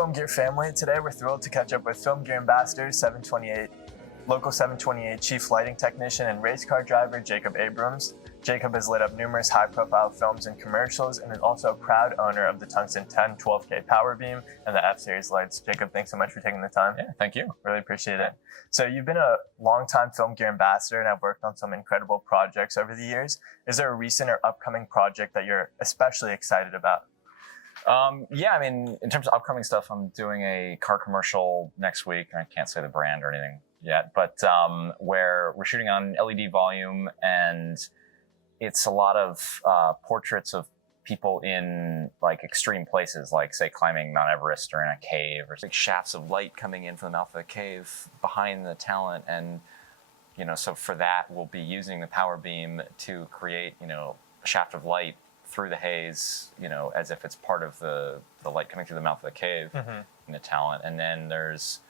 Film Gear family. Today we're thrilled to catch up with Film Gear Ambassador 728, local 728 Chief Lighting Technician and race car driver Jacob Abrams. Jacob has lit up numerous high-profile films and commercials and is also a proud owner of the Tungsten 10 12K Power Beam and the F-Series lights. Jacob, thanks so much for taking the time. Yeah, thank you. Really appreciate it. So you've been a long-time Film Gear ambassador and have worked on some incredible projects over the years. Is there a recent or upcoming project that you're especially excited about? Yeah, I mean, in terms of upcoming stuff, I'm doing a car commercial next week. I can't say the brand or anything yet, but where we're shooting on LED volume, and it's a lot of portraits of people in like extreme places, like say climbing Mount Everest or in a cave, or like shafts of light coming in from the mouth of the cave behind the talent. And, you know, so for that, we'll be using the power beam to create, you know, a shaft of light through the haze, you know, as if it's part of the light coming through the mouth of the cave in the talent. And then there's,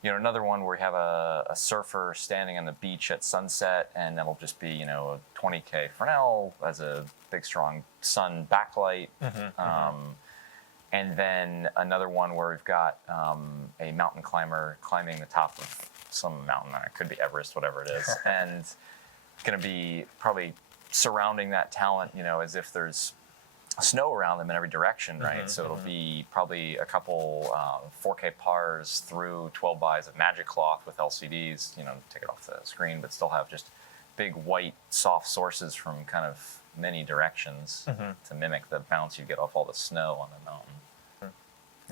you know, another one where we have a surfer standing on the beach at sunset, and that'll just be, you know, a 20K Fresnel as a big strong sun backlight. And then another one where we've got a mountain climber climbing the top of some mountain, it could be Everest, whatever it is, and it's going to be probably surrounding that talent, you know, as if there's snow around them in every direction, right? So it'll be probably a couple 4K pars through 12 bys of magic cloth with LCDs, you know, take it off the screen, but still have just big white soft sources from kind of many directions to mimic the bounce you get off all the snow on the mountain.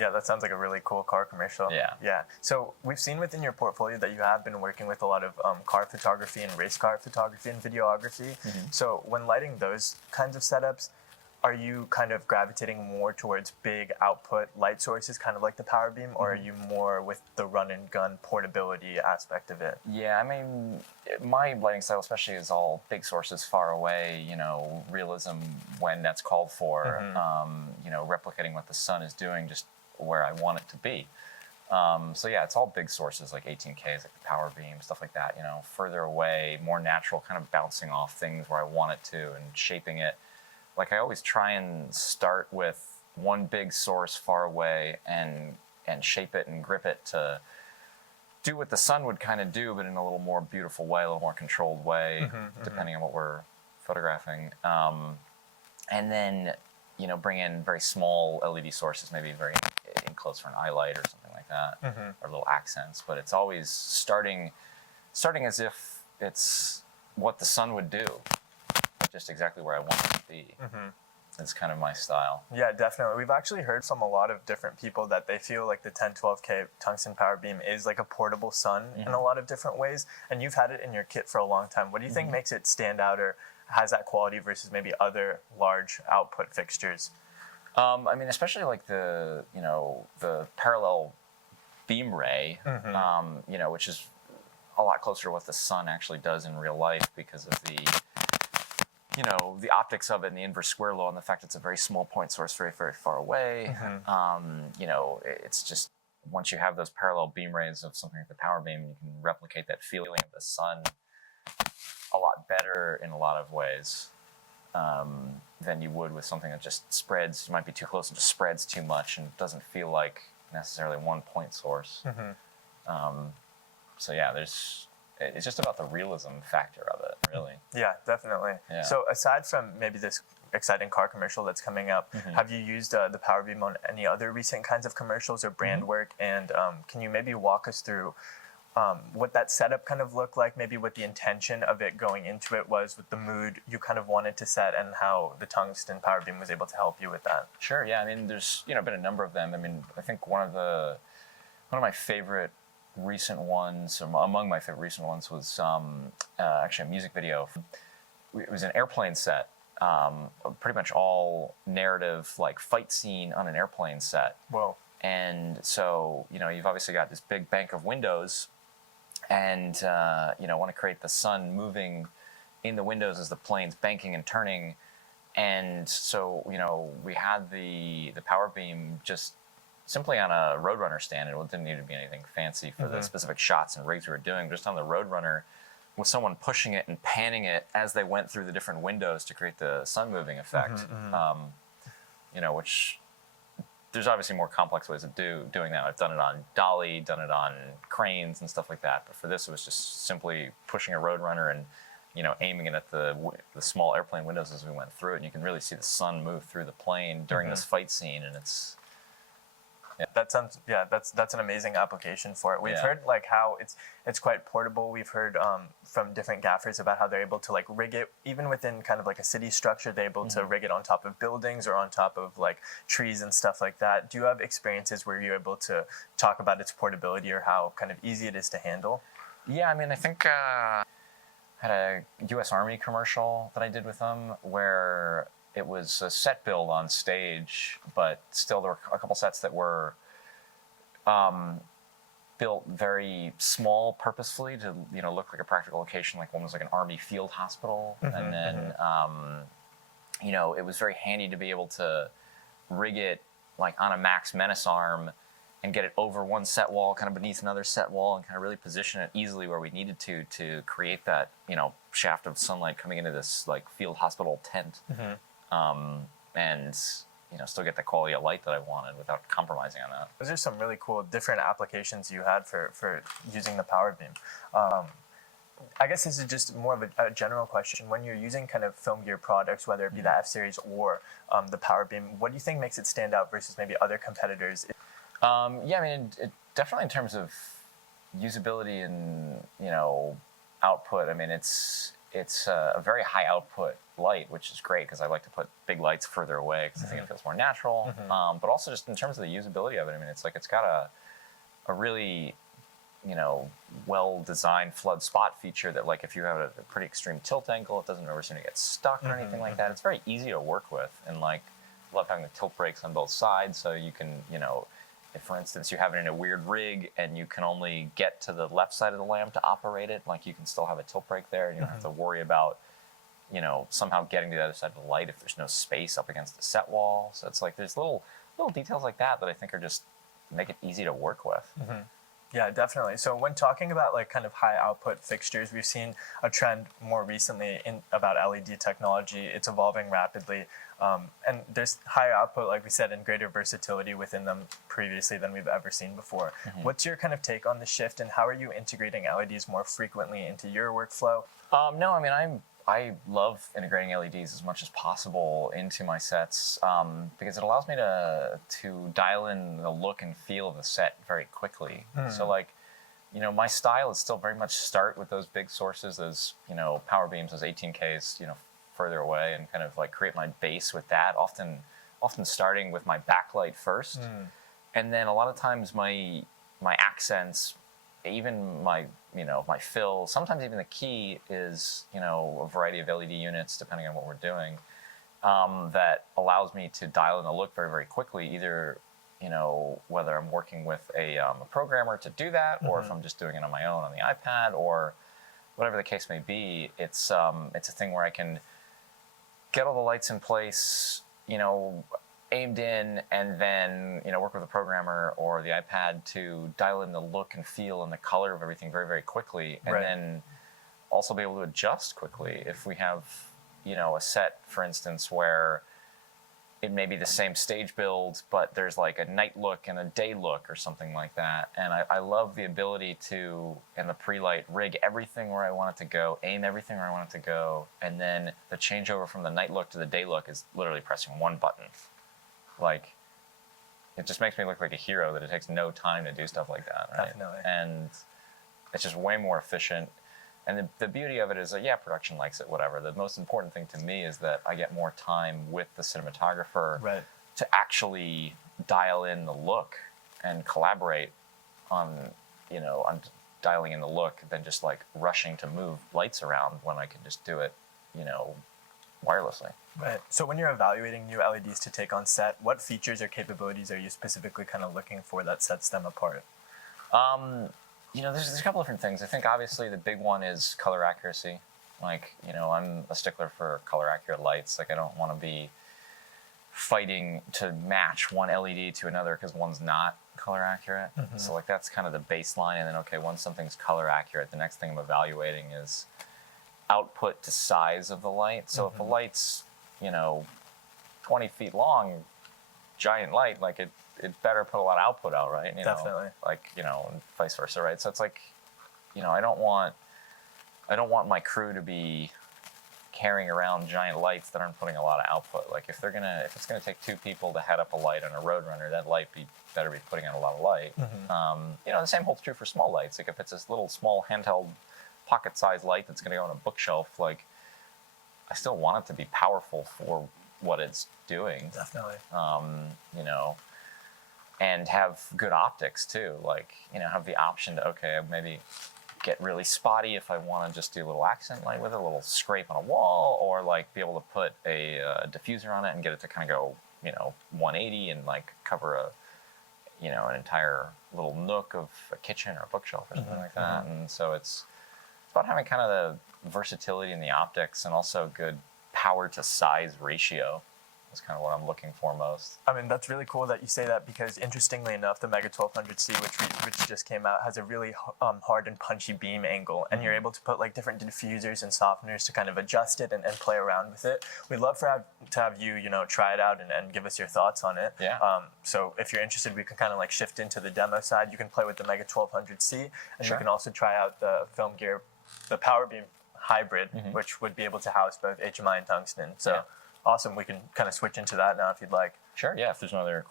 Yeah, that sounds like a really cool car commercial. Yeah. So we've seen within your portfolio that you have been working with a lot of car photography and race car photography and videography. So when lighting those kinds of setups, are you kind of gravitating more towards big output light sources, kind of like the power beam, or are you more with the run and gun portability aspect of it? Yeah, I mean, my lighting style especially is all big sources far away, you know, realism when that's called for, you know, replicating what the sun is doing just where I want it to be. So yeah, it's all big sources like 18Ks, like the power beam, stuff like that, you know, further away, more natural, kind of bouncing off things where I want it to and shaping it. Like I always try and start with one big source far away and shape it and grip it to do what the sun would kind of do, but in a little more beautiful way, a little more controlled way, depending on what we're photographing. And then, you know, bring in very small LED sources, maybe very in close for an eye light or something like that, or little accents. But it's always starting as if it's what the sun would do, just exactly where I want it to be. It's kind of my style. Yeah, definitely. We've actually heard from a lot of different people that they feel like the 10-12K tungsten power beam is like a portable sun in a lot of different ways. And you've had it in your kit for a long time. What do you think makes it stand out or has that quality versus maybe other large output fixtures? I mean, especially like the, you know, the parallel beam ray, you know, which is a lot closer to what the sun actually does in real life because of the, you know, the optics of it and the inverse square law and the fact it's a very small point source very, very far away. You know, it's just, once you have those parallel beam rays of something like the power beam, you can replicate that feeling of the sun a lot better in a lot of ways than you would with something that just spreads. You might be too close and just spreads too much and doesn't feel like necessarily one point source. So yeah, it's just about the realism factor of it, really. Yeah, definitely. Yeah. So aside from maybe this exciting car commercial that's coming up, have you used the power beam on any other recent kinds of commercials or brand work? And can you maybe walk us through what that setup kind of looked like, maybe what the intention of it going into it was, with the mood you kind of wanted to set, and how the tungsten power beam was able to help you with that? Sure. Yeah, I mean, there's, you know, been a number of them. I mean, I think one of my favorite recent ones, among my favorite recent ones, was actually a music video. It was an airplane set, pretty much all narrative, like fight scene on an airplane set. Whoa. And so, you know, you've obviously got this big bank of windows, and you know, want to create the sun moving in the windows as the plane's banking and turning. And so, you know, we had the power beam just simply on a Roadrunner stand. It didn't need to be anything fancy for the specific shots and rigs we were doing. Just on the Roadrunner, with someone pushing it and panning it as they went through the different windows to create the sun moving effect. You know, which there's obviously more complex ways of doing that. I've done it on dolly, done it on cranes and stuff like that. But for this, it was just simply pushing a Roadrunner and, you know, aiming it at the small airplane windows as we went through it. And you can really see the sun move through the plane during this fight scene, and it's... Yeah. That's an amazing application for it. We've heard like how it's quite portable. We've heard from different gaffers about how they're able to like rig it even within kind of like a city structure. They're able to rig it on top of buildings or on top of like trees and stuff like that. Do you have experiences where you're able to talk about its portability or how kind of easy it is to handle? Yeah, I mean, I think I had a U.S. Army commercial that I did with them where it was a set build on stage, but still there were a couple sets that were built very small purposefully to, you know, look like a practical location. Like one was like an Army field hospital. And then, you know, it was very handy to be able to rig it like on a Max Menace arm and get it over one set wall, kind of beneath another set wall, and kind of really position it easily where we needed to create that, you know, shaft of sunlight coming into this like field hospital tent. And, you know, still get the quality of light that I wanted without compromising on that. Those are some really cool different applications you had for using the power beam. I guess this is just more of a general question. When you're using kind of film gear products, whether it be the F-Series or the power beam, what do you think makes it stand out versus maybe other competitors? Yeah, I mean, definitely in terms of usability and, you know, output, I mean, it's a very high output light, which is great because I like to put big lights further away because I think it feels more natural. But also just in terms of the usability of it, I mean, it's like it's got a really, you know, well-designed flood spot feature that, like, if you have a pretty extreme tilt angle, it doesn't ever seem to get stuck or anything like that. It's very easy to work with, and like, I love having the tilt brakes on both sides, so you can, you know, if for instance you have it in a weird rig and you can only get to the left side of the lamp to operate it, like you can still have a tilt brake there, and you don't have to worry about, you know, somehow getting to the other side of the light if there's no space up against the set wall. So it's like there's little details like that that I think are just make it easy to work with. Yeah, definitely. So when talking about like kind of high output fixtures, we've seen a trend more recently about LED technology. It's evolving rapidly. And there's higher output, like we said, and greater versatility within them previously than we've ever seen before. What's your kind of take on the shift, and how are you integrating LEDs more frequently into your workflow? No, I mean, I love integrating LEDs as much as possible into my sets because it allows me to dial in the look and feel of the set very quickly. So like, you know, my style is still very much start with those big sources, those, you know, power beams, those 18Ks, you know, further away, and kind of like create my base with that, often starting with my backlight first. And then a lot of times my accents, even my, you know, my fill, sometimes even the key is, you know, a variety of LED units depending on what we're doing, that allows me to dial in the look very, very quickly, either, you know, whether I'm working with a programmer to do that, or if I'm just doing it on my own on the iPad, or whatever the case may be. It's a thing where I can get all the lights in place, you know, aimed in, and then, you know, work with a programmer or the iPad to dial in the look and feel and the color of everything very, very quickly, and then also be able to adjust quickly if we have, you know, a set, for instance, where it may be the same stage build, but there's like a night look and a day look or something like that. And I love the ability to, in the pre-light, rig everything where I want it to go, aim everything where I want it to go, and then the changeover from the night look to the day look is literally pressing one button. Like, it just makes me look like a hero that it takes no time to do stuff like that, right? Definitely. And it's just way more efficient. And the beauty of it is that, yeah, production likes it, whatever. The most important thing to me is that I get more time with the cinematographer to actually dial in the look and collaborate on, you know, on dialing in the look than just like rushing to move lights around when I can just do it, you know, wirelessly. Right. So when you're evaluating new LEDs to take on set, what features or capabilities are you specifically kind of looking for that sets them apart? You know, there's a couple different things. I think obviously the big one is color accuracy. Like, you know, I'm a stickler for color accurate lights. Like, I don't want to be fighting to match one LED to another because one's not color accurate. So like, that's kind of the baseline. And then, okay, once something's color accurate, the next thing I'm evaluating is output to size of the light. So if the light's, you know, 20 feet long, giant light, like it better put a lot of output out, right? You Definitely. know, like, you know, and vice versa, right? So it's like, you know, I don't want my crew to be carrying around giant lights that aren't putting a lot of output. Like if it's gonna take 2 people to head up a light on a Roadrunner, that light better be putting out a lot of light. You know, the same holds true for small lights. Like if it's this little small handheld pocket-sized light that's gonna go on a bookshelf, like I still want it to be powerful for what it's doing. Definitely. You know, and have good optics too. Like, you know, have the option to, okay, maybe get really spotty if I want to just do a little accent light with it, a little scrape on a wall, or like be able to put a diffuser on it and get it to kind of go, you know, 180 and like cover a, you know, an entire little nook of a kitchen or a bookshelf or something like that. And so it's about having kind of the versatility in the optics and also good power to size ratio. That's kind of what I'm looking for most. I mean, that's really cool that you say that, because interestingly enough, the Mega 1200C, which just came out, has a really hard and punchy beam angle, and you're able to put like different diffusers and softeners to kind of adjust it and play around with it. We'd love to have you, you know, try it out and give us your thoughts on it. Yeah. So if you're interested, we can kind of like shift into the demo side. You can play with the Mega 1200C, and Sure. you can also try out the Film Gear, the Power Beam Hybrid, which would be able to house both HMI and tungsten. So. Yeah. Awesome. We can kind of switch into that now if you'd like. Sure, yeah, if there's no other